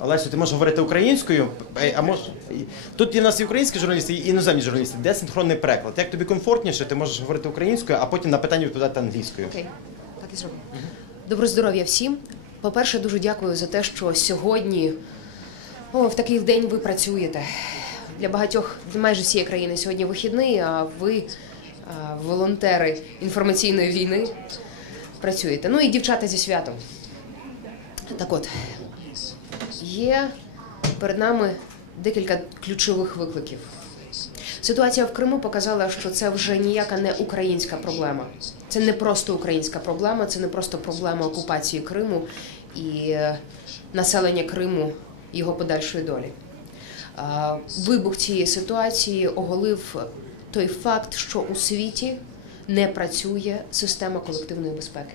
Лесю, ти можеш говорити українською, тут є в нас і українські журналісти, і іноземні журналісти. Де синхронний переклад? Як тобі комфортніше, ти можеш говорити українською, а потім на питання відповідати англійською. Окей, так і зробимо. Доброго здоров'я всім. По-перше, дуже дякую за те, що сьогодні, в такий день ви працюєте. Для багатьох, майже всієї країни сьогодні вихідний, а ви, волонтери інформаційної війни, працюєте. Ну і дівчата зі святом. Так от, є перед нами декілька ключових викликів. Ситуація в Криму показала, що це вже ніяка не українська проблема. Це не просто українська проблема, це не просто проблема окупації Криму і населення Криму, його подальшої долі. Вибух цієї ситуації оголив той факт, що у світі не працює система колективної безпеки.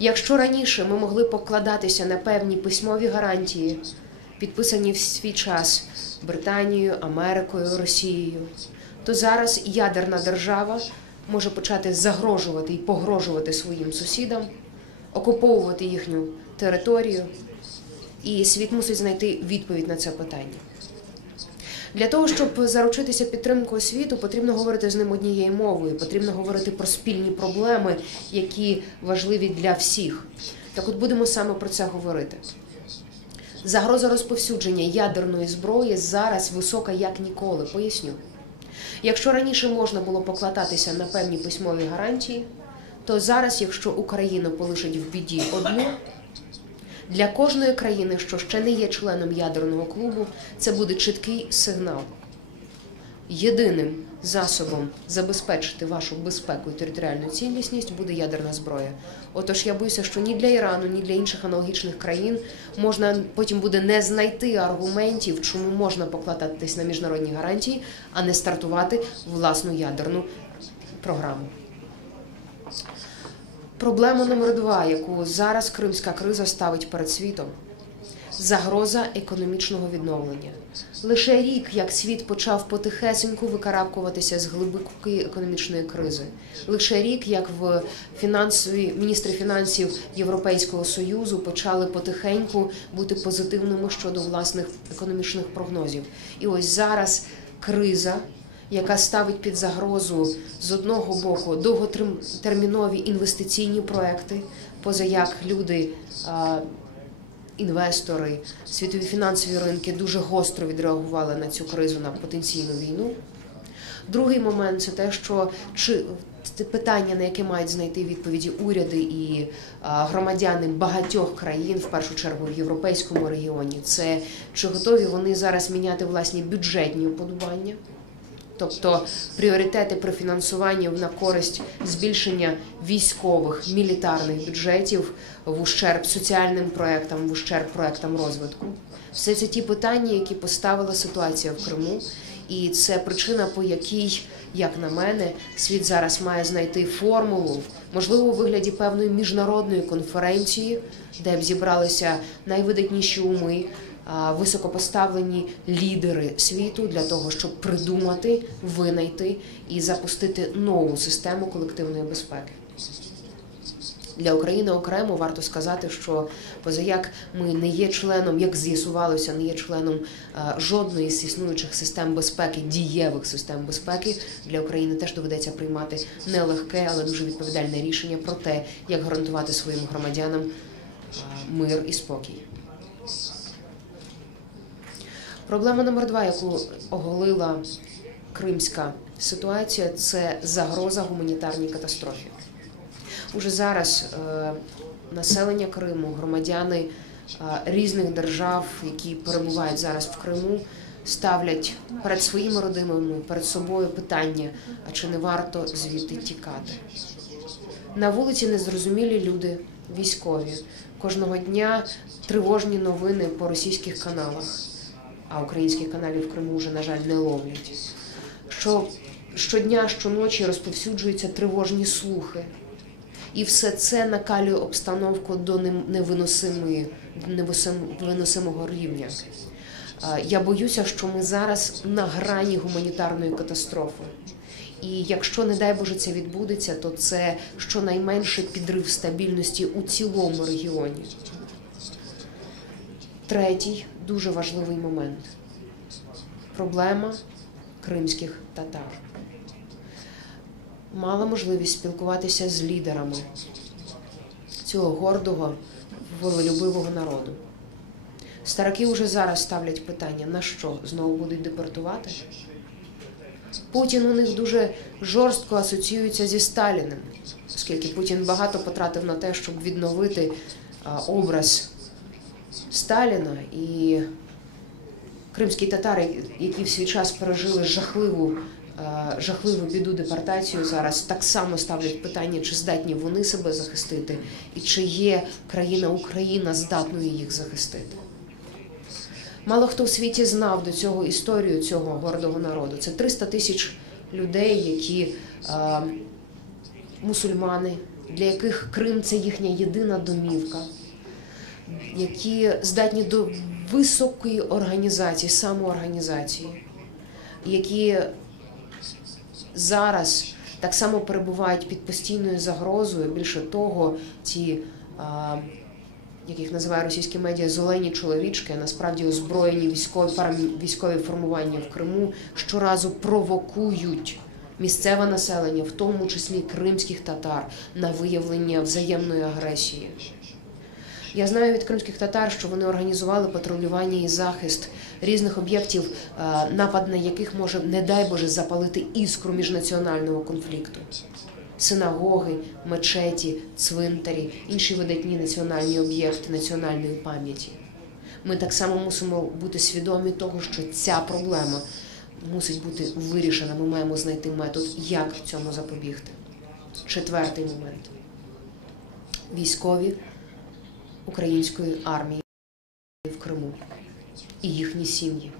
Якщо раніше ми могли покладатися на певні письмові гарантії, підписані в свій час Британією, Америкою, Росією, то зараз ядерна держава може почати загрожувати і погрожувати своїм сусідам, окуповувати їхню територію, і світ мусить знайти відповідь на це питання. Для того, щоб заручитися підтримкою світу, потрібно говорити з ним однією мовою, потрібно говорити про спільні проблеми, які важливі для всіх. Так от будемо саме про це говорити. Загроза розповсюдження ядерної зброї зараз висока як ніколи. Поясню. Якщо раніше можна було покладатися на певні письмові гарантії, то зараз, якщо Україна полишить в біді одну, для кожної країни, що ще не є членом ядерного клубу, це буде чіткий сигнал. Єдиним засобом забезпечити вашу безпеку і територіальну цілісність буде ядерна зброя. Отож, я боюся, що ні для Ірану, ні для інших аналогічних країн можна потім буде не знайти аргументів, чому можна покладатись на міжнародні гарантії, а не стартувати власну ядерну програму. Проблема номер 2, яку зараз кримська криза ставить перед світом – загроза економічного відновлення. Лише рік, як світ почав потихесеньку викарабкуватися з глибокої економічної кризи. Лише рік, як міністри фінансів Європейського Союзу почали потихеньку бути позитивними щодо власних економічних прогнозів. І ось зараз криза, яка ставить під загрозу з одного боку довготермінові інвестиційні проекти, позаяк люди, інвестори, світові фінансові ринки дуже гостро відреагували на цю кризу, на потенційну війну. Другий момент – це те, що питання, на яке мають знайти відповіді уряди і громадяни багатьох країн, в першу чергу в європейському регіоні, це чи готові вони зараз міняти власні бюджетні уподобання, тобто пріоритети при фінансуванні на користь збільшення військових, мілітарних бюджетів в ущерб соціальним проєктам, в ущерб проєктам розвитку. Все це ті питання, які поставила ситуація в Криму, і це причина, по якій, як на мене, світ зараз має знайти формулу, можливо, у вигляді певної міжнародної конференції, де б зібралися найвидатніші уми, високопоставлені лідери світу для того, щоб придумати, винайти і запустити нову систему колективної безпеки. Для України окремо варто сказати, що позаяк ми не є членом, як з'ясувалося, не є членом жодної з існуючих систем безпеки, дієвих систем безпеки, для України теж доведеться приймати нелегке, але дуже відповідальне рішення про те, як гарантувати своїм громадянам мир і спокій. Проблема номер 2, яку оголила кримська ситуація, це загроза гуманітарній катастрофі. Уже зараз населення Криму, громадяни різних держав, які перебувають зараз в Криму, ставлять перед своїми родинами, перед собою питання, а чи не варто звідти тікати. На вулиці незрозумілі люди, військові. Кожного дня тривожні новини по російських каналах, а українських каналів в Криму вже, на жаль, не ловлять. Щодня, щоночі розповсюджуються тривожні слухи. І все це накалює обстановку до невиносимого рівня. Я боюся, що ми зараз на грані гуманітарної катастрофи. І якщо, не дай Боже, це відбудеться, то це щонайменше підрив стабільності у цілому регіоні. Третій дуже важливий момент – проблема кримських татар. Мала можливість спілкуватися з лідерами цього гордого, волелюбивого народу. Стараки вже зараз ставлять питання, на що знову будуть депортувати? Путін у них дуже жорстко асоціюється зі Сталіним, оскільки Путін багато потратив на те, щоб відновити образ Сталіна, і кримські татари, які в свій час пережили жахливу біду депортацію, зараз так само ставлять питання, чи здатні вони себе захистити, і чи є країна Україна здатною їх захистити. Мало хто в світі знав до цього історію цього гордого народу. Це 300 тисяч людей, які мусульмани, для яких Крим – це їхня єдина домівка, які здатні до високої організації, самоорганізації, які зараз так само перебувають під постійною загрозою. Більше того, ці, як їх називає російські медіа, зелені чоловічки, а насправді озброєні військові формування в Криму, щоразу провокують місцеве населення, в тому числі кримських татар, на виявлення взаємної агресії. Я знаю від кримських татар, що вони організували патрулювання і захист різних об'єктів, напад на яких може, не дай Боже, запалити іскру міжнаціонального конфлікту. Синагоги, мечеті, цвинтарі, інші видатні національні об'єкти національної пам'яті. Ми так само мусимо бути свідомі того, що ця проблема мусить бути вирішена. Ми маємо знайти метод, як цьому запобігти. Четвертий момент. Військові української армії в Криму і їхні сім'ї.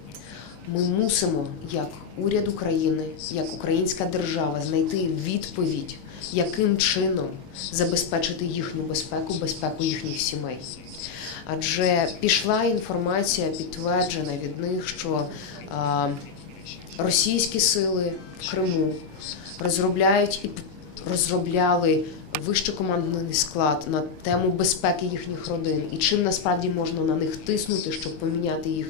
Ми мусимо, як уряд України, як українська держава, знайти відповідь, яким чином забезпечити їхню безпеку, безпеку їхніх сімей. Адже пішла інформація, підтверджена від них, що російські сили в Криму розробляють і розробляли вищий командний склад на тему безпеки їхніх родин і чим насправді можна на них тиснути, щоб поміняти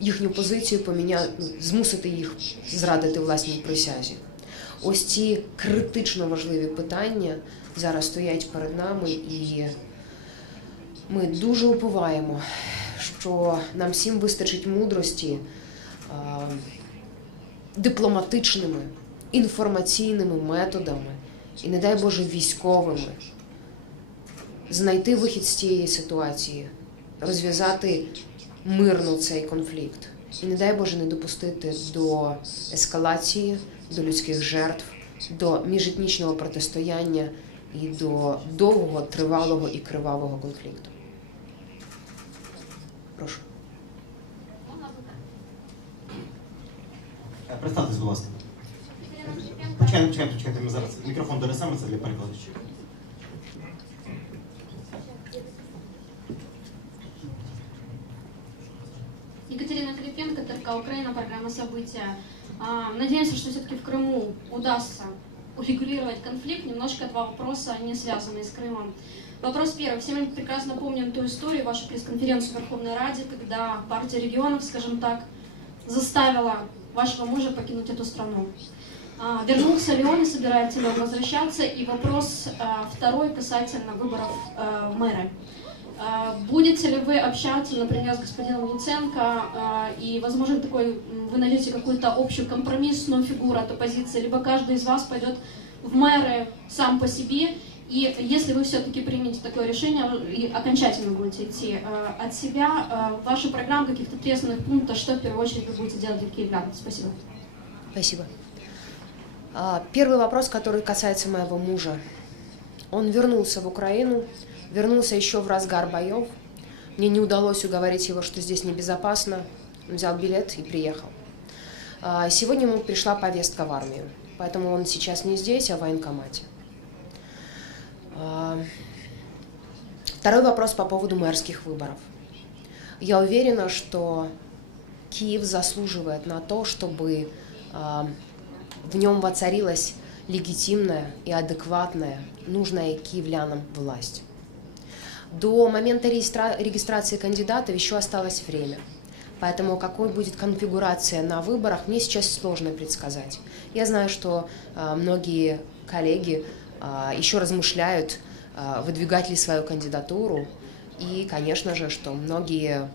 їхню позицію, змусити їх зрадити власній присязі. Ось ці критично важливі питання зараз стоять перед нами, і ми дуже уповаємо, що нам всім вистачить мудрості дипломатичними, інформаційними методами і, не дай Боже, військовими знайти вихід з цієї ситуації, розв'язати мирно цей конфлікт. І, не дай Боже, не допустити до ескалації, до людських жертв, до міжетнічного протистояння і до довгого, тривалого і кривавого конфлікту. Прошу. Представтесь, будь ласка. Почекайте, ми зараз мікрофон донесемо, це для перекладачів. Екатерина Клепенко, ТРК Украина, программа «События». Надеемся, что все-таки в Крыму удастся урегулировать конфликт. Немножко два вопроса, не связанные с Крымом. Вопрос первый. Все мы прекрасно помним ту историю, вашу пресс-конференцию в Верховной Раде, когда партия регионов, скажем так, заставила вашего мужа покинуть эту страну. Вернулся ли он и собирается ли он возвращаться? И вопрос второй касательно выборов в мэры. Будете ли вы общаться, например, с господином Луценко, и, возможно, вы найдете какую-то общую компромиссную фигуру от оппозиции, либо каждый из вас пойдет в мэры сам по себе, и если вы все-таки примете такое решение и окончательно будете идти от себя, ваша программа каких-то ответственных пунктов, что в первую очередь вы будете делать для киевлян? Спасибо. Спасибо. Первый вопрос, который касается моего мужа. Он вернулся в Украину, вернулся еще в разгар боев. Мне не удалось уговорить его, что здесь небезопасно. Он взял билет и приехал. Сегодня ему пришла повестка в армию, поэтому он сейчас не здесь, а в военкомате. Второй вопрос по поводу мэрских выборов. Я уверена, что Киев заслуживает на то, чтобы в нем воцарилась легитимная и адекватная, нужная киевлянам власть. До момента регистрации кандидатов еще осталось время. Поэтому какой будет конфигурация на выборах, мне сейчас сложно предсказать. Я знаю, что многие коллеги еще размышляют, выдвигать ли свою кандидатуру. И, конечно же, что многие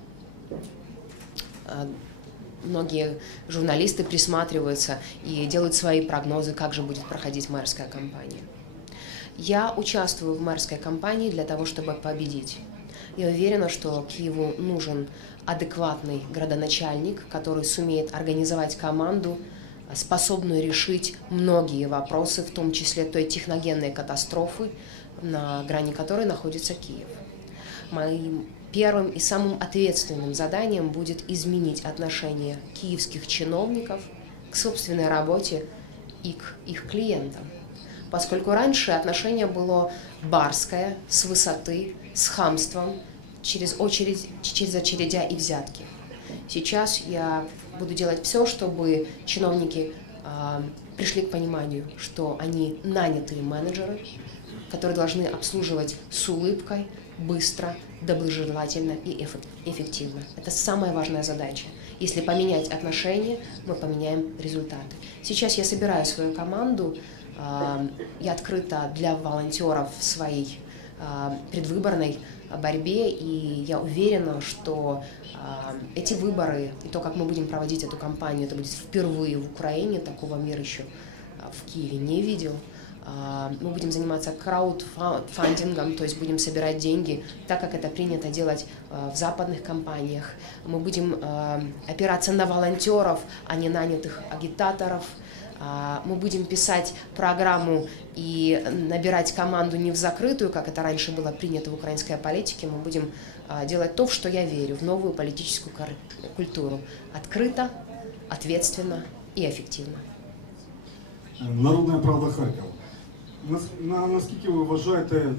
журналисты присматриваются и делают свои прогнозы, как же будет проходить мэрская кампания. Я участвую в мэрской кампании для того, чтобы победить. Я уверена, что Киеву нужен адекватный градоначальник, который сумеет организовать команду, способную решить многие вопросы, в том числе той техногенной катастрофы, на грани которой находится Киев. Моим первым и самым ответственным заданием будет изменить отношение киевских чиновников к собственной работе и к их клиентам. Поскольку раньше отношение было барское, с высоты, с хамством, через очередя и взятки. Сейчас я буду делать все, чтобы чиновники пришли к пониманию, что они нанятые менеджеры, которые должны обслуживать с улыбкой, быстро, доброжелательно и эффективно. Это самая важная задача. Если поменять отношения, мы поменяем результаты. Сейчас я собираю свою команду, я открыта для волонтеров в своей предвыборной борьбе, и я уверена, что эти выборы и то, как мы будем проводить эту кампанию, это будет впервые в Украине, такого мир еще в Киеве не видел. Мы будем заниматься краудфандингом, то есть будем собирать деньги, так как это принято делать в западных кампаниях. Мы будем опираться на волонтеров, а не нанятых агитаторов. Мы будем писать программу и набирать команду не в закрытую, как это раньше было принято в украинской политике. Мы будем делать то, в что я верю, в новую политическую культуру. Открыто, ответственно и эффективно. Народная правда Харкова. Наскільки ви вважаєте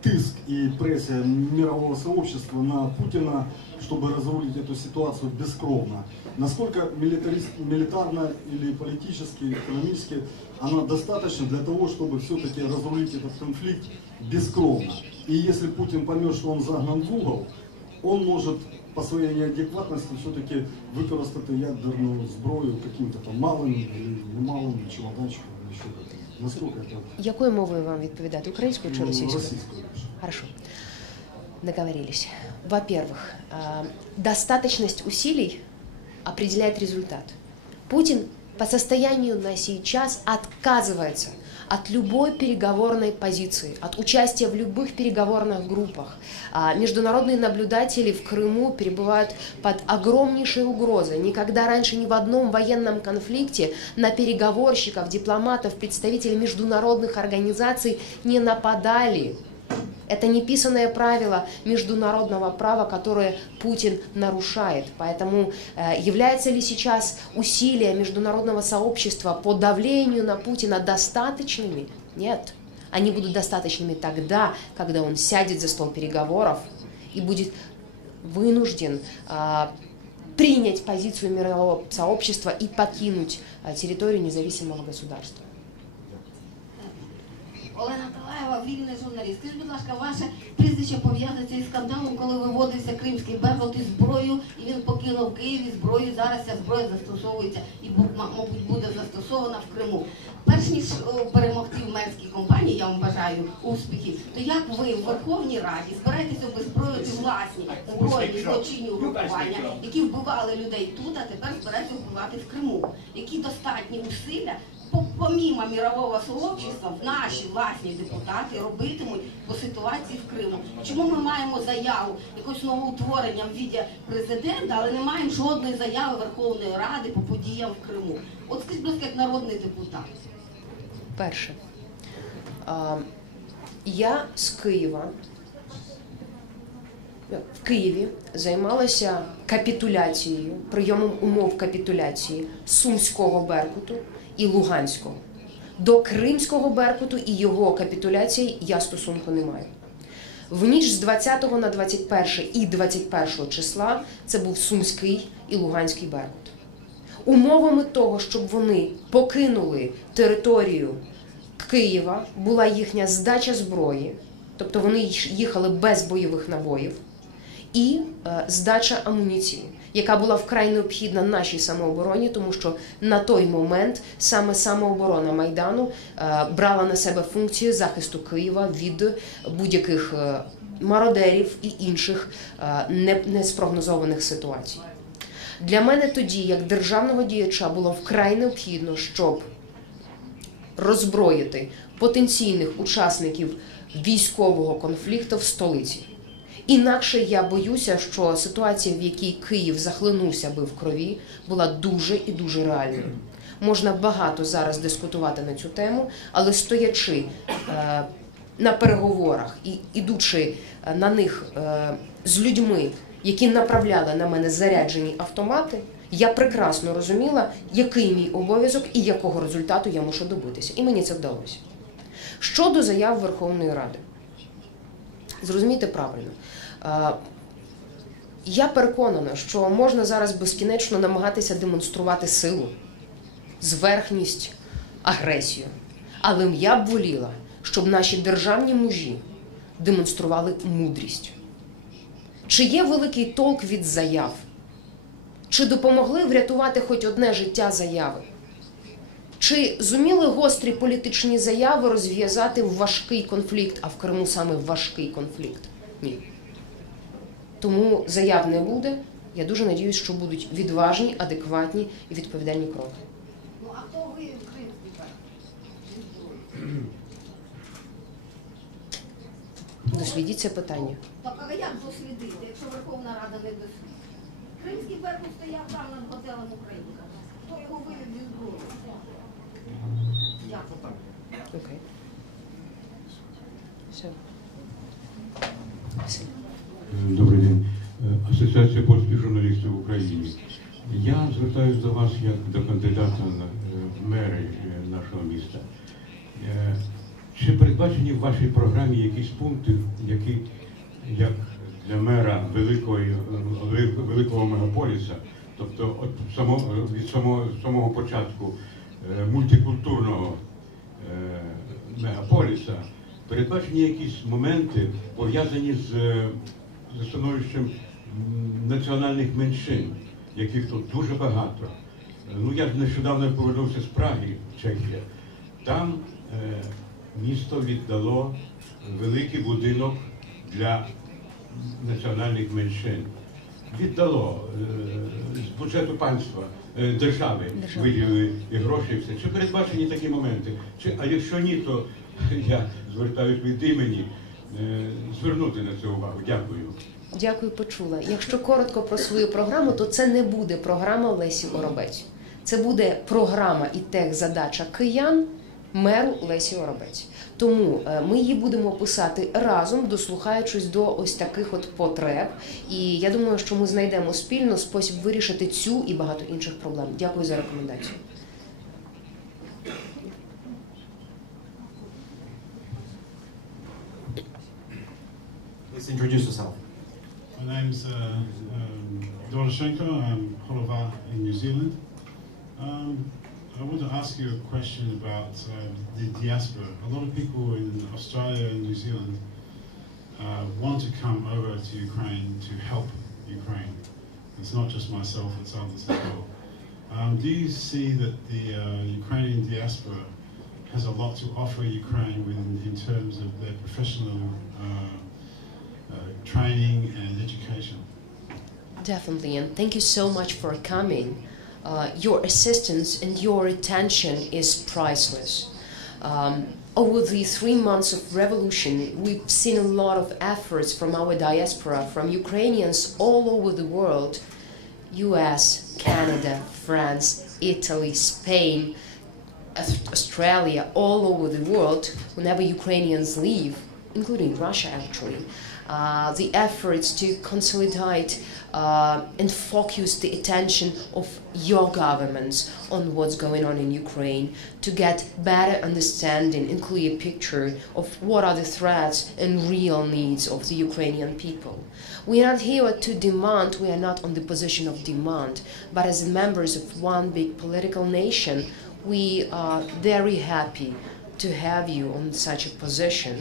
тиск и прессия мирового сообщества на Путина, чтобы разрулить эту ситуацию бескровно? Насколько милитарно или политически, экономически она достаточна для того, чтобы все-таки разрулить этот конфликт бескровно? И если Путин поймет, что он загнан в угол, он может по своей неадекватности все-таки використати ядерную зброю каким-то там малым или немалым чемоданчиком или еще как-то. Насколько это... Якою мовою вам відповідати? Українською чи російською? Российскую. Хорошо. Договорились. Во-первых, достаточность усилий определяет результат. Путин по состоянию на сейчас отказывается от любой переговорной позиции, от участия в любых переговорных группах. Международные наблюдатели в Крыму перебывают под огромнейшей угрозой. Никогда раньше ни в одном военном конфликте на переговорщиков, дипломатов, представителей международных организаций не нападали. Это неписанное правило международного права, которое Путин нарушает. Поэтому является ли сейчас усилия международного сообщества по давлению на Путина достаточными? Нет. Они будут достаточными тогда, когда он сядет за стол переговоров и будет вынужден принять позицию мирового сообщества и покинуть территорию независимого государства. Олена Талаєва, вільний журналіст. Скажіть, будь ласка, ваше прізвище пов'язане з цим скандалом, коли виводився кримський беркут із зброєю, і він покинув Київ із зброєю. Зараз ця зброя застосовується і, мабуть, буде застосована в Криму. Перш ніж перемогти в мерській кампанії, я вам бажаю успіхів, то як ви в Верховній Раді збираєтеся обезброїти власні збройні злочинні угрупування, які вбивали людей тут, а тепер збираються вбивати в Криму? Які достатні усилля помимо мирового сообщества, наші власні депутати робитимуть по ситуації в Криму? Чому ми маємо заяву якогось новоутворення в віді президента, але не маємо жодної заяви Верховної Ради по подіям в Криму? От скажіть, будь ласка, як народний депутат. Перше. Я з Києва, в Києві займалася капітуляцією, прийомом умов капітуляції Сумського беркуту і Луганського. До Кримського беркуту і його капітуляції я стосунку не маю. В ніч з 20 на 21 і 21 числа це був Сумський і Луганський беркут. Умовами того, щоб вони покинули територію Києва, була їхня здача зброї, тобто вони їхали без бойових набоїв, і здача амуніції, яка була вкрай необхідна нашій самообороні, тому що на той момент саме самооборона Майдану брала на себе функцію захисту Києва від будь-яких мародерів і інших неспрогнозованих ситуацій. Для мене тоді, як державного діяча, було вкрай необхідно, щоб роззброїти потенційних учасників військового конфлікту в столиці. Інакше я боюся, що ситуація, в якій Київ захлинувся би в крові, була дуже і дуже реальною. Можна багато зараз дискутувати на цю тему, але стоячи на переговорах і ідучи на них з людьми, які направляли на мене заряджені автомати, я прекрасно розуміла, який мій обов'язок і якого результату я мушу добитися. І мені це вдалося. Щодо заяв Верховної Ради. Зрозумійте правильно. Я переконана, що можна зараз безкінечно намагатися демонструвати силу, зверхність, агресію. Але я б воліла, щоб наші державні мужі демонстрували мудрість. Чи є великий толк від заяв? Чи допомогли врятувати хоч одне життя заяви? Чи зуміли гострі політичні заяви розв'язати важкий конфлікт, а в Криму саме важкий конфлікт? Ні. Тому заяв не буде. Я дуже надіюсь, що будуть відважні, адекватні і відповідальні кроки. Ну, а хто виявив кримський берег? Дослідіть це питання. Так, а як дослідити, якщо Верховна Рада не дослідить? Кримський берег стояв там над готелем Українка. Хто його вивів зі зброї? Як? Окей. Все. Добрий день. Асоціація польських журналістів в Україні. Я звертаюся до вас як до кандидата в мери нашого міста. Чи передбачені в вашій програмі якісь пункти, які, як для мера великого мегаполіса, тобто від самого початку мультикультурного мегаполіса, передбачені якісь моменти, пов'язані з становищем національних меншин, яких тут дуже багато. Ну, я ж нещодавно повернувся з Праги, Чехія. Там місто віддало великий будинок для національних меншин. Віддало з бюджету панства, держави виділили гроші і все. Чи передбачені такі моменти? А якщо ні, то я звертаюсь від імені звернути на це увагу. Дякую. Дякую, почула. Якщо коротко про свою програму, то це не буде програма Лесі Оробець. Це буде програма і техзадача киян меру Лесі Оробець. Тому ми її будемо писати разом, дослухаючись до ось таких от потреб. І я думаю, що ми знайдемо спільно спосіб вирішити цю і багато інших проблем. Дякую за рекомендацію. Please introduce yourself. My name's Doroshenko. I'm Holova in New Zealand. I want to ask you a question about the diaspora. A lot of people in Australia and New Zealand want to come over to Ukraine to help Ukraine. It's not just myself, it's others as well. Do you see that the Ukrainian diaspora has a lot to offer Ukraine in terms of their professional training and education? Definitely, and thank you so much for coming. Your assistance and your attention is priceless. Over the 3 months of revolution, we've seen a lot of efforts from our diaspora, from Ukrainians all over the world, US, Canada, France, Italy, Spain, Australia, all over the world, whenever Ukrainians leave, including Russia actually, the efforts to consolidate and focus the attention of your governments on what's going on in Ukraine, to get better understanding and clear picture of what are the threats and real needs of the Ukrainian people. We are not here to demand, we are not on the position of demand, but as members of one big political nation, we are very happy to have you on such a position.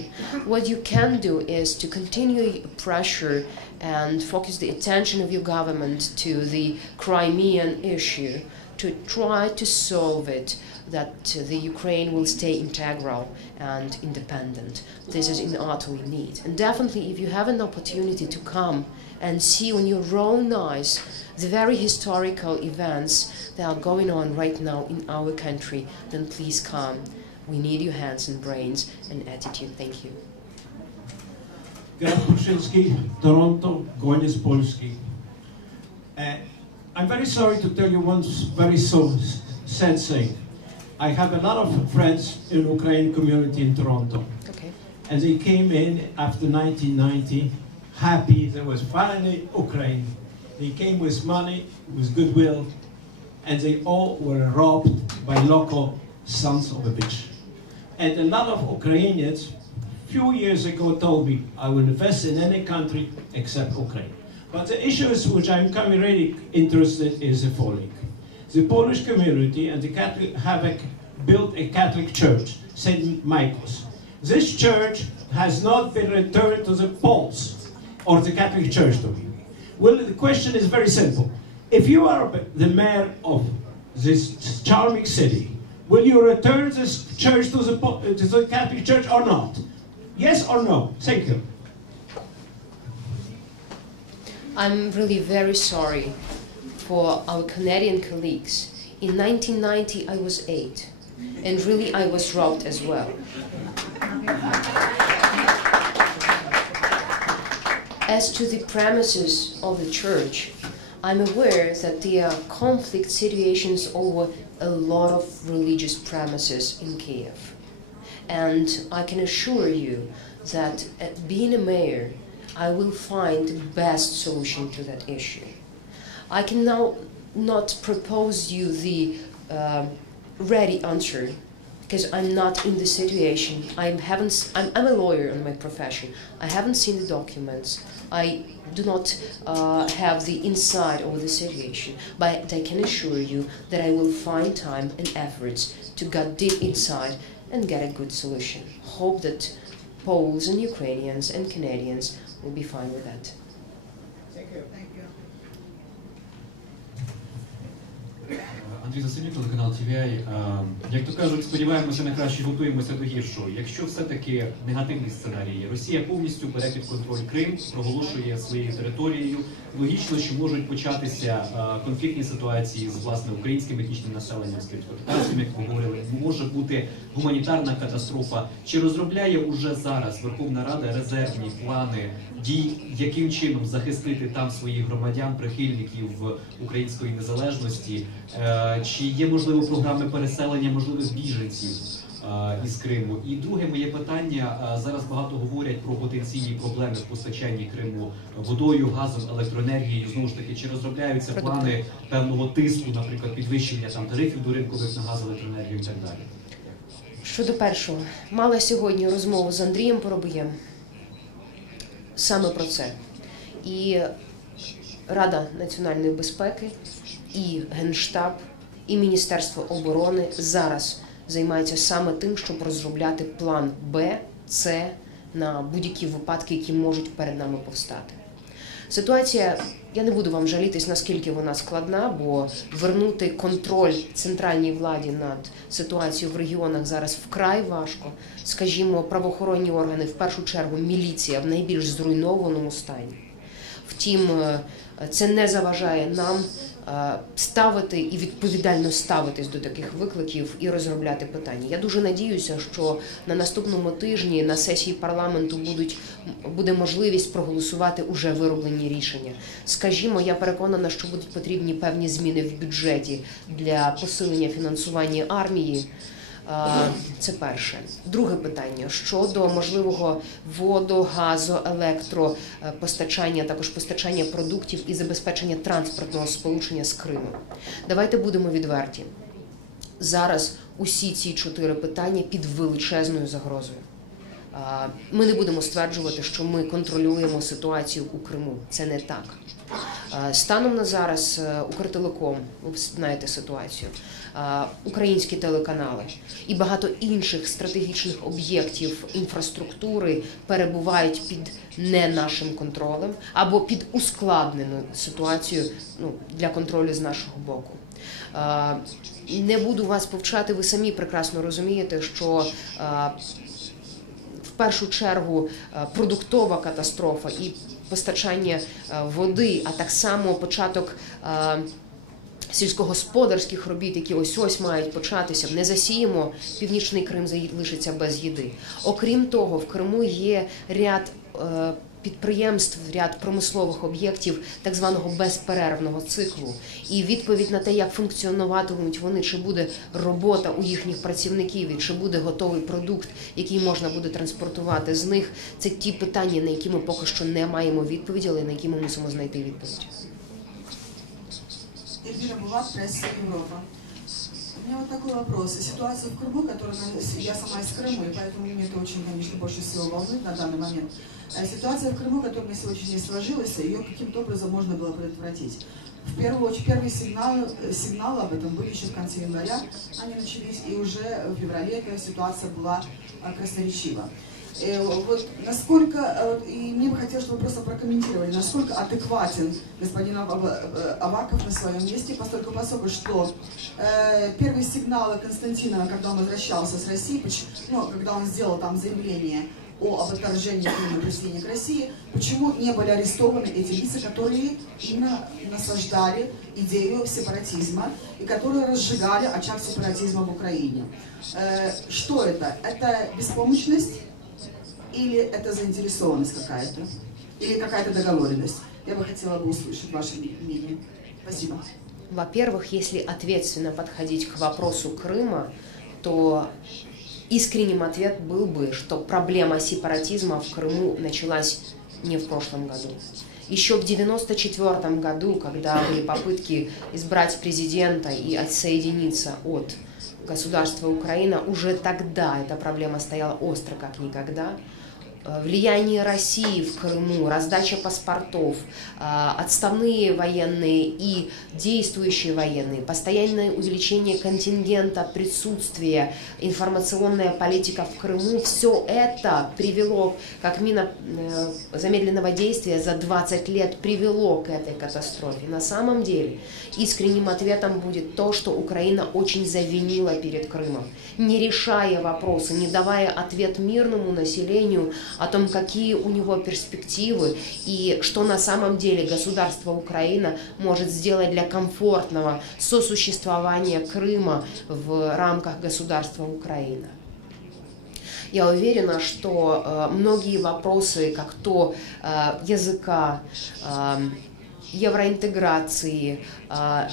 What you can do is to continue pressure and focus the attention of your government to the Crimean issue, to try to solve it, that the Ukraine will stay integral and independent. This is in utterly need. And definitely, if you have an opportunity to come and see on your own eyes the very historical events that are going on right now in our country, then please come. We need your hands and brains and attitude. Thank you. Gerd Bruszyński, Toronto, Goniec Polski. I'm very sorry to tell you one very sad thing. I have a lot of friends in Ukraine community in Toronto. Okay. And they came in after 1990, happy there was finally Ukraine. They came with money, with goodwill, and they all were robbed by local sons of a bitch. And a lot of Ukrainians, few years ago, told me, I will invest in any country except Ukraine. But the issues which I'm really interested in is the following. The Polish community and the Catholic have built a Catholic church, St. Michael's. This church has not been returned to the Poles or the Catholic Church to me. Well, the question is very simple. If you are the mayor of this charming city, will you return this church to the Catholic Church or not? Yes or no? Thank you. I'm really very sorry for our Canadian colleagues. In 1990, I was 8, and really I was robbed as well. As to the premises of the church, I'm aware that there are conflict situations over a lot of religious premises in Kiev. And I can assure you that being a mayor, I will find the best solution to that issue. I can now not propose you the ready answer, because I'm not in the situation. I'm a lawyer in my profession. I haven't seen the documents. I do not have the insight over the situation. But I can assure you that I will find time and efforts to get deep inside and get a good solution. Hope that Poles and Ukrainians and Canadians will be fine with that. Thank you. Thank you. Андрій Засильник, телеканал TVI. Як то кажуть, сподіваємося на краще, готуємося до гіршого. Якщо все-таки негативний сценарій, Росія повністю бере під контроль Крим, проголошує своєю територією, логічно, що можуть початися конфліктні ситуації з, власне, українським етнічним населенням, з кримськотатарським, як ви говорили, може бути гуманітарна катастрофа. Чи розробляє уже зараз Верховна Рада резервні плани дій, яким чином захистити там своїх громадян, прихильників української незалежності? Чи є, можливо, програми переселення можливих біженців із Криму? І друге моє питання. Зараз багато говорять про потенційні проблеми в постачанні Криму водою, газом, електроенергією. Знову ж таки, чи розробляються плани певного тиску, наприклад, підвищення там тарифів до ринкових на газ, електроенергію і так далі? Щодо першого, мала сьогодні розмову з Андрієм Поробієм саме про це. І Рада національної безпеки, і Генштаб, і Міністерство оборони зараз займаються саме тим, щоб розробляти план Б, С на будь-які випадки, які можуть перед нами повстати. Ситуація, я не буду вам жалітись, наскільки вона складна, бо вернути контроль центральній владі над ситуацією в регіонах зараз вкрай важко. Скажімо, правоохоронні органи, в першу чергу міліція, в найбільш зруйнованому стані. Втім, це не заважає нам ставити і відповідально ставитись до таких викликів і розробляти питання. Я дуже надіюся, що на наступному тижні на сесії парламенту буде можливість проголосувати уже вироблені рішення. Скажімо, я переконана, що будуть потрібні певні зміни в бюджеті для посилення фінансування армії. Це перше. Друге питання щодо можливого воду, газу, електропостачання, також постачання продуктів і забезпечення транспортного сполучення з Криму. Давайте будемо відверті. Зараз усі ці 4 питання під величезною загрозою. Ми не будемо стверджувати, що ми контролюємо ситуацію у Криму. Це не так. Станом на зараз Укртелеком, ви знаєте ситуацію, українські телеканали і багато інших стратегічних об'єктів інфраструктури перебувають під не нашим контролем або під ускладнену ситуацію для контролю з нашого боку. Не буду вас повчати, ви самі прекрасно розумієте, що в першу чергу продуктова катастрофа і постачання води, а так само початок сільськогосподарських робіт, які ось мають початися, не засіємо, Північний Крим залишиться без їди. Окрім того, в Криму є ряд підприємств, ряд промислових об'єктів так званого безперервного циклу. І відповідь на те, як функціонуватимуть вони, чи буде робота у їхніх працівників, і чи буде готовий продукт, який можна буде транспортувати з них, це ті питання, на які ми поки що не маємо відповіді, але на які ми мусимо знайти відповідь. Эльвира Булат, пресса Европа. У меня вот такой вопрос. Ситуация в Крыму, которую я сама из Крыма, и поэтому мне это очень, конечно, больше всего волнует на данный момент. Ситуация в Крыму, которая на сегодняшний день сложилась, ее каким-то образом можно было предотвратить. В первую очередь, первые сигналы об этом были еще в конце января, они начались, и уже в феврале эта ситуация была красноречива. Вот насколько, и мне бы хотелось, чтобы вы просто прокомментировали, насколько адекватен господин Аваков на своем месте, поскольку что первые сигналы Константинова, когда он возвращался с России, когда он сделал там заявление об отторжении Крыма и присоединении к России, почему не были арестованы эти лица, которые именно насаждали идею сепаратизма и которые разжигали очаг сепаратизма в Украине? Что это? Это беспомощность? Или это заинтересованность какая-то? Или какая-то договоренность? Я бы хотела бы услышать ваше мнение. Спасибо. Во-первых, если ответственно подходить к вопросу Крыма, то искренним ответ был бы, что проблема сепаратизма в Крыму началась не в прошлом году. Еще в 1994 году, когда были попытки избрать президента и отсоединиться от государства Украина, уже тогда эта проблема стояла остро как никогда. Влияние России в Крыму, раздача паспортов, отставные военные и действующие военные, постоянное увеличение контингента, присутствие, информационная политика в Крыму, все это привело, как мина замедленного действия за 20 лет привело к этой катастрофе. На самом деле искренним ответом будет то, что Украина очень завинила перед Крымом, не решая вопросы, не давая ответ мирному населению о том, какие у него перспективы и что на самом деле государство Украина может сделать для комфортного сосуществования Крыма в рамках государства Украина. Я уверена, что многие вопросы, как то языка, евроинтеграции,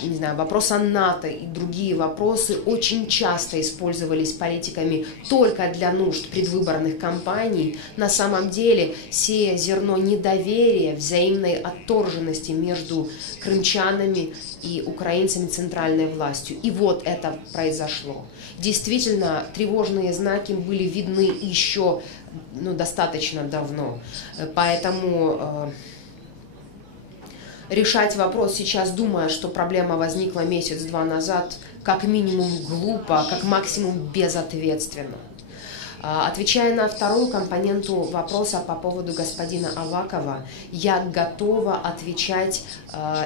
не знаю, вопроса НАТО и другие вопросы очень часто использовались политиками только для нужд предвыборных кампаний, на самом деле сея зерно недоверия, взаимной отторженности между крымчанами и украинцами центральной властью. И вот это произошло. Действительно, тревожные знаки были видны еще достаточно давно, поэтому решать вопрос сейчас, думая, что проблема возникла месяц-два назад, как минимум глупо, как максимум безответственно. Отвечая на вторую компоненту вопроса по поводу господина Авакова, я готова отвечать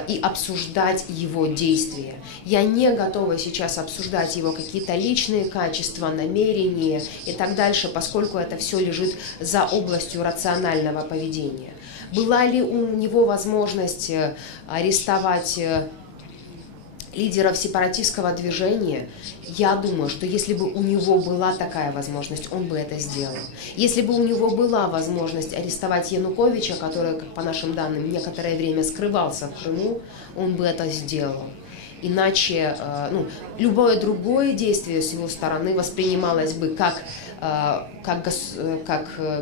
и обсуждать его действия. Я не готова сейчас обсуждать его какие-то личные качества, намерения и так дальше, поскольку это все лежит за областью рационального поведения. Была ли у него возможность арестовать лидеров сепаратистского движения? Я думаю, что если бы у него была такая возможность, он бы это сделал. Если бы у него была возможность арестовать Януковича, который, по нашим данным, некоторое время скрывался в Крыму, он бы это сделал. Иначе любое другое действие с его стороны воспринималось бы как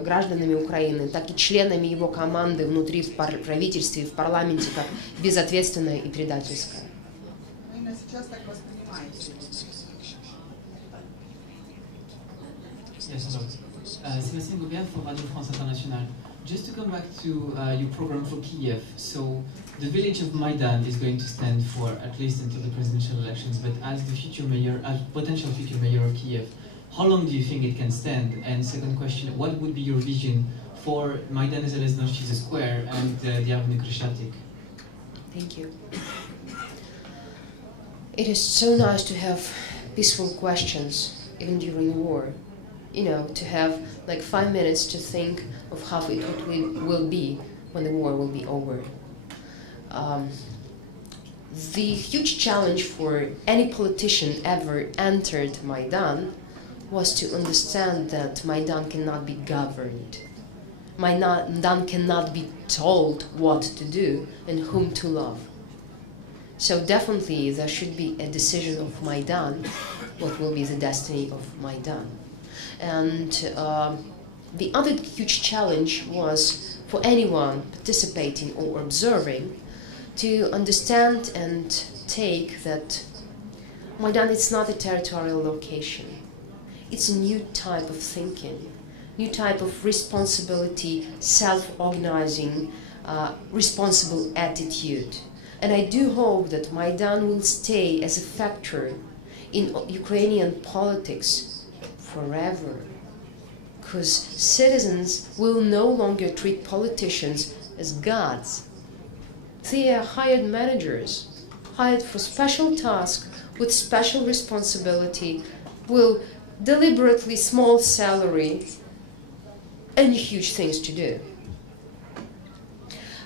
гражданами Украины, так и членами его команды внутри в правительстве и в парламенте как безответственное и предательское. Именно сейчас так воспринимаете? Yes, Sébastien Gobert for Radio France Internationale. Just to come back to your program for Kiev, so the village of Maidan is going to stand for at least until the presidential elections, but as the future mayor, as potential future mayor of Kiev, how long do you think it can stand? And second question, what would be your vision for Maidan Nezalezhnosti Square and the Avenue Krishchatyk? Thank you. It is so nice to have peaceful questions, even during war. You know, to have like 5 minutes to think of how it will be when the war will be over. The huge challenge for any politician ever entered Maidan was to understand that Maidan cannot be governed. Maidan cannot be told what to do and whom to love. So definitely there should be a decision of Maidan, what will be the destiny of Maidan. And the other huge challenge was for anyone participating or observing to understand and take that Maidan is not a territorial location. It's a new type of thinking, new type of responsibility, self-organizing, responsible attitude. And I do hope that Maidan will stay as a factor in Ukrainian politics forever, because citizens will no longer treat politicians as gods. They are hired managers, hired for special tasks with special responsibility, will deliberately small salary and huge things to do.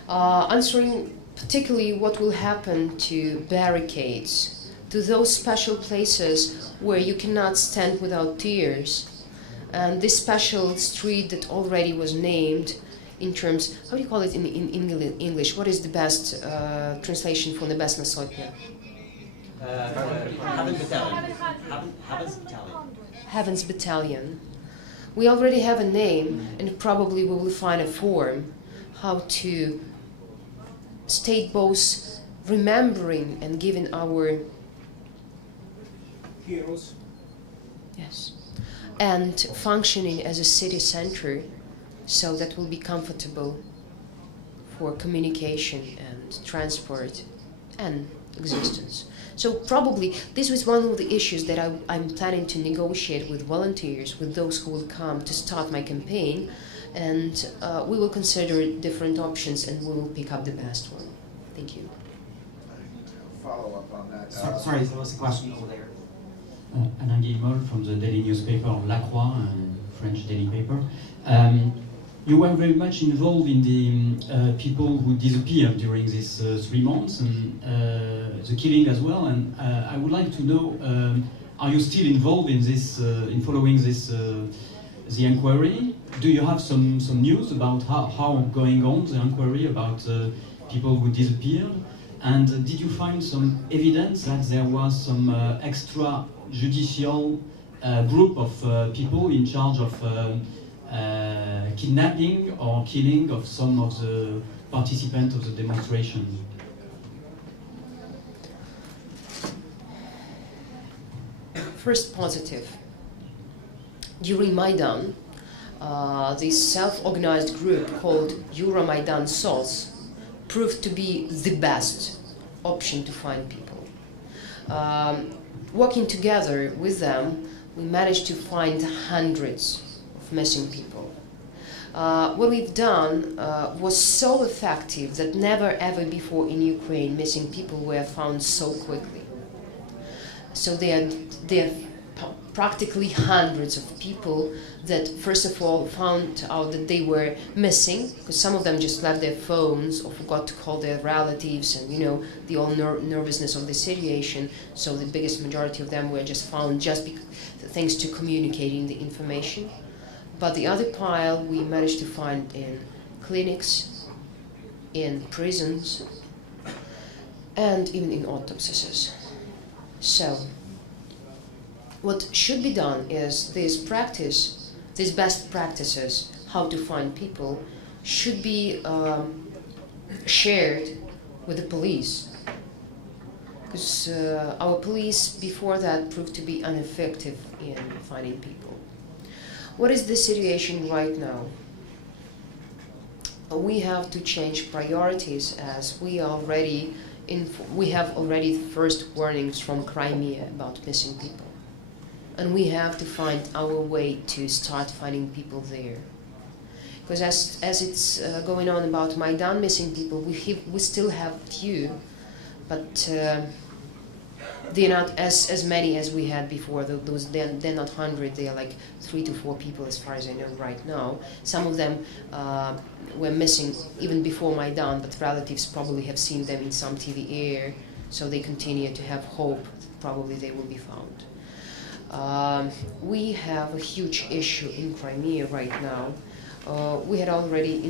Answering particularly what will happen to barricades, to those special places where you cannot stand without tears, and this special street that already was named in terms, how do you call it in English? What is the best translation for Nebesna Sotnya? Heaven's Battalion. Heaven's Battalion. We already have a name, and probably we will find a form how to state both remembering and giving our heroes, yes, and functioning as a city center, so that will be comfortable for communication and transport and existence. So probably this was one of the issues that I'm planning to negotiate with volunteers, with those who will come to start my campaign, and we will consider different options and we will pick up the best one. Thank you. Follow up on that. Sorry, there was a question over there. Alain Guillemot from the daily newspaper La Croix, a French daily paper. You were very much involved in the people who disappeared during these 3 months and the killing as well. And I would like to know, are you still involved in this, in following this, the inquiry? Do you have some news about how going on the inquiry about people who disappeared? And did you find some evidence that there was some extrajudicial group of people in charge of kidnapping or killing of some of the participants of the demonstration? First, positive. During Maidan, this self-organized group called Euromaidan SOS proved to be the best option to find people. Working together with them, we managed to find hundreds of missing people. What we've done was so effective that never ever before in Ukraine missing people were found so quickly. So there are practically hundreds of people that first of all found out that they were missing, because some of them just left their phones or forgot to call their relatives, and you know, the whole nervousness of the situation. So the biggest majority of them were just found just thanks to communicating the information. But the other pile we managed to find in clinics, in prisons, and even in autopsies. So what should be done is these best practices, how to find people, should be shared with the police. Because our police before that proved to be ineffective in finding people. What is the situation right now? We have to change priorities, as we have already first warnings from Crimea about missing people. And we have to find our way to start finding people there. Because as it's going on about Maidan missing people, we still have few, but they're not as many as we had before. They're not 100. They are like 3 to 4 people, as far as I know right now. Some of them were missing even before Maidan, but relatives probably have seen them in some TV air, so they continue to have hope that probably they will be found. We have a huge issue in Crimea right now. We had already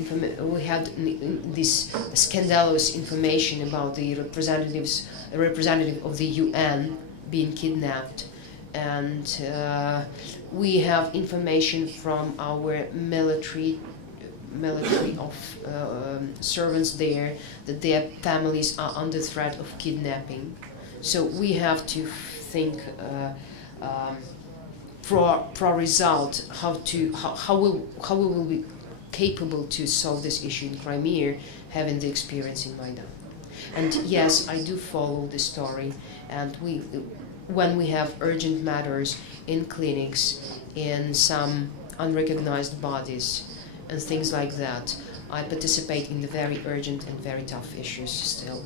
this scandalous information about the representative of the UN being kidnapped, and we have information from our military servants there that their families are under threat of kidnapping. So we have to think pro result how we will be capable to solve this issue in Crimea, having the experience in Maidan. And yes, I do follow the story, and when we have urgent matters in clinics, in some unrecognized bodies, and things like that, I participate in the very urgent and very tough issues still.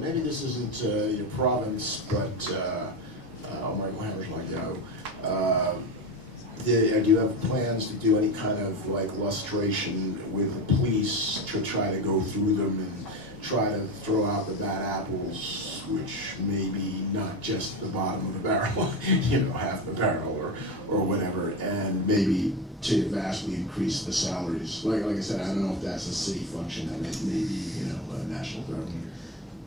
Maybe this isn't your province, but Michael Hammers might know. Do you have plans to do any kind of like lustration with the police to try to go through them and try to throw out the bad apples, which may be not just the bottom of the barrel, you know, half the barrel or whatever, and maybe to vastly increase the salaries? Like I said, I don't know if that's a city function, and it may be, you know, a national government.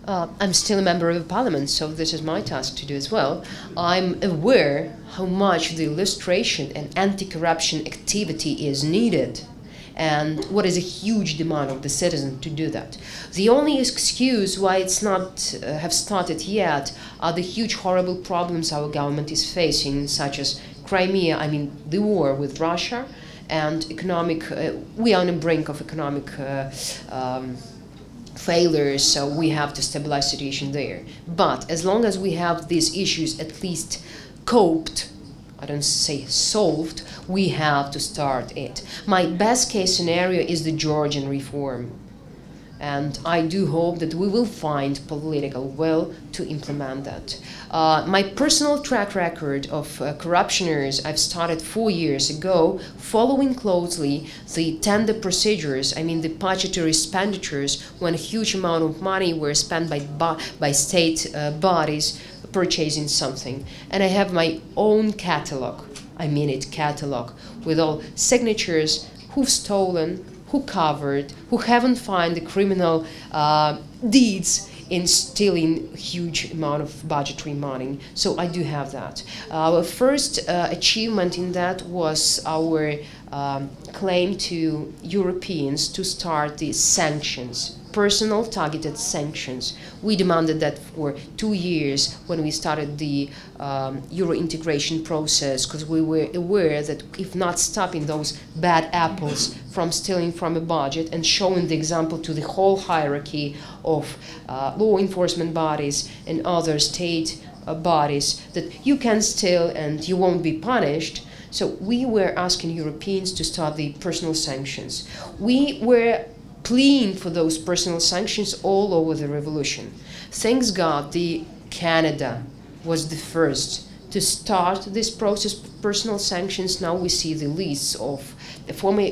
I'm still a member of the parliament, so this is my task to do as well. I'm aware how much the illustration and anti-corruption activity is needed, and what is a huge demand of the citizen to do that. The only excuse why it's not have started yet are the huge horrible problems our government is facing, such as Crimea, I mean the war with Russia, and economic, we are on the brink of economic failures, so we have to stabilize the situation there. But as long as we have these issues at least coped, I don't say solved, we have to start it. My best case scenario is the Georgian reform. And I do hope that we will find political will to implement that. My personal track record of corruptioners, I've started 4 years ago, following closely the tender procedures, I mean the budgetary expenditures, when a huge amount of money were spent by state bodies purchasing something. And I have my own catalog, I mean it, catalog, with all signatures, who've stolen, who covered, who haven't found the criminal deeds in stealing a huge amount of budgetary money. So I do have that. Our first achievement in that was our claim to Europeans to start the sanctions, personal targeted sanctions. We demanded that for 2 years when we started the Euro integration process, because we were aware that if not stopping those bad apples from stealing from a budget and showing the example to the whole hierarchy of law enforcement bodies and other state bodies that you can steal and you won't be punished. So we were asking Europeans to start the personal sanctions. We were pleading for those personal sanctions all over the revolution. Thanks God, Canada was the first to start this process of personal sanctions. Now we see the lists of the former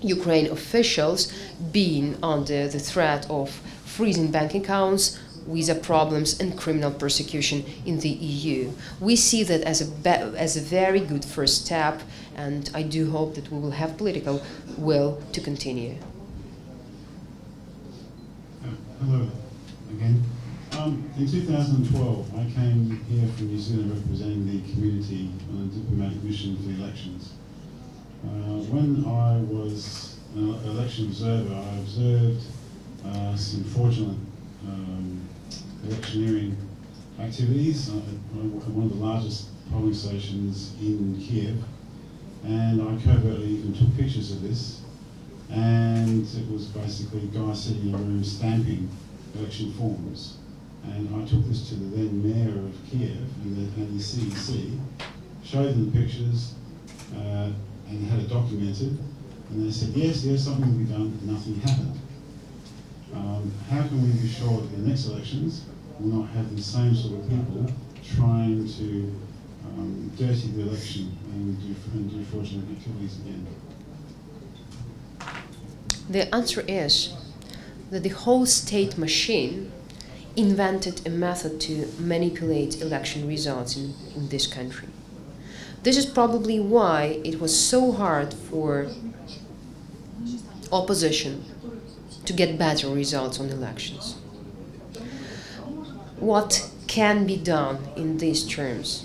Ukraine officials being under the threat of freezing bank accounts, visa problems, and criminal persecution in the EU. We see that as a very good first step, and I do hope that we will have political will to continue. Hello again. In 2012, I came here from New Zealand representing the community on a diplomatic mission for the elections. When I was an election observer, I observed some fraudulent electioneering activities at one of the largest polling stations in Kiev, and I covertly even took pictures of this, and it was basically a guy sitting in a room stamping election forms, and I took this to the then mayor of Kiev and the CEC, showed them the pictures and had it documented, and they said yes, something will be done, nothing happened. How can we be sure that the next elections will not have the same sort of people trying to dirty the election and do fraudulent activities again? The answer is that the whole state machine invented a method to manipulate election results in this country. This is probably why it was so hard for opposition to get better results on elections. What can be done in these terms?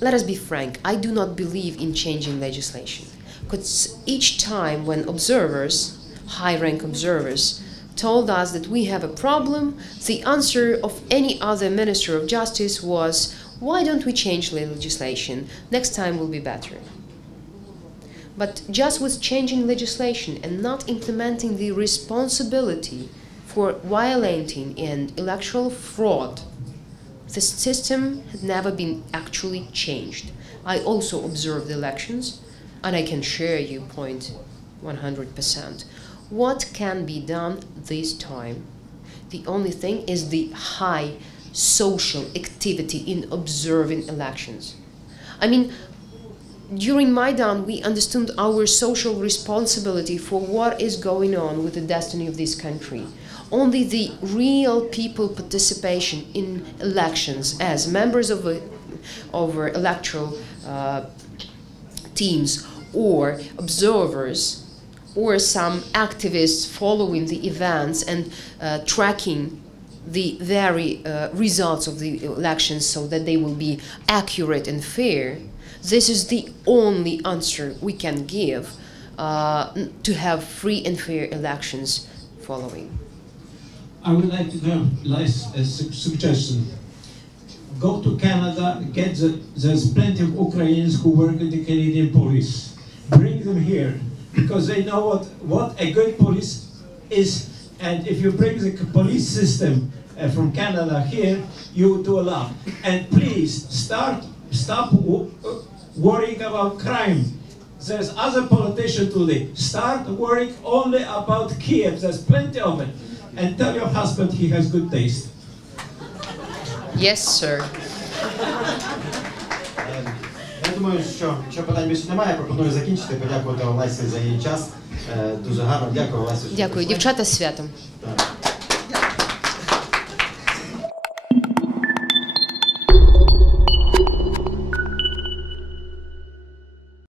Let us be frank, I do not believe in changing legislation, because each time when observers, high-rank observers, told us that we have a problem, the answer of any other Minister of Justice was, why don't we change the legislation? Next time will be better. But just with changing legislation and not implementing the responsibility for violating and electoral fraud, the system had never been actually changed. I also observed the elections, and I can share your point 100%. What can be done this time? The only thing is the high social activity in observing elections. I mean, during Maidan, we understood our social responsibility for what is going on with the destiny of this country. Only the real people participation in elections as members of electoral teams or observers or some activists following the events and tracking the very results of the elections so that they will be accurate and fair. This is the only answer we can give to have free and fair elections following. I would like to have a suggestion. Go to Canada, there's plenty of Ukrainians who work in the Canadian police. Bring them here, because they know what a good police is, and if you bring the police system from Canada here, you do a lot. And please, stop worrying about crime. There's other politicians today. Start worrying only about Kiev, there's plenty of it. And tell your husband he has good taste. Yes, sir. Я думаю, що питань більше немає. Пропоную закінчити. Подякувати Олесі за її час. Дуже гарно. Дякую, Олесі. Дякую. Дівчата, з святом.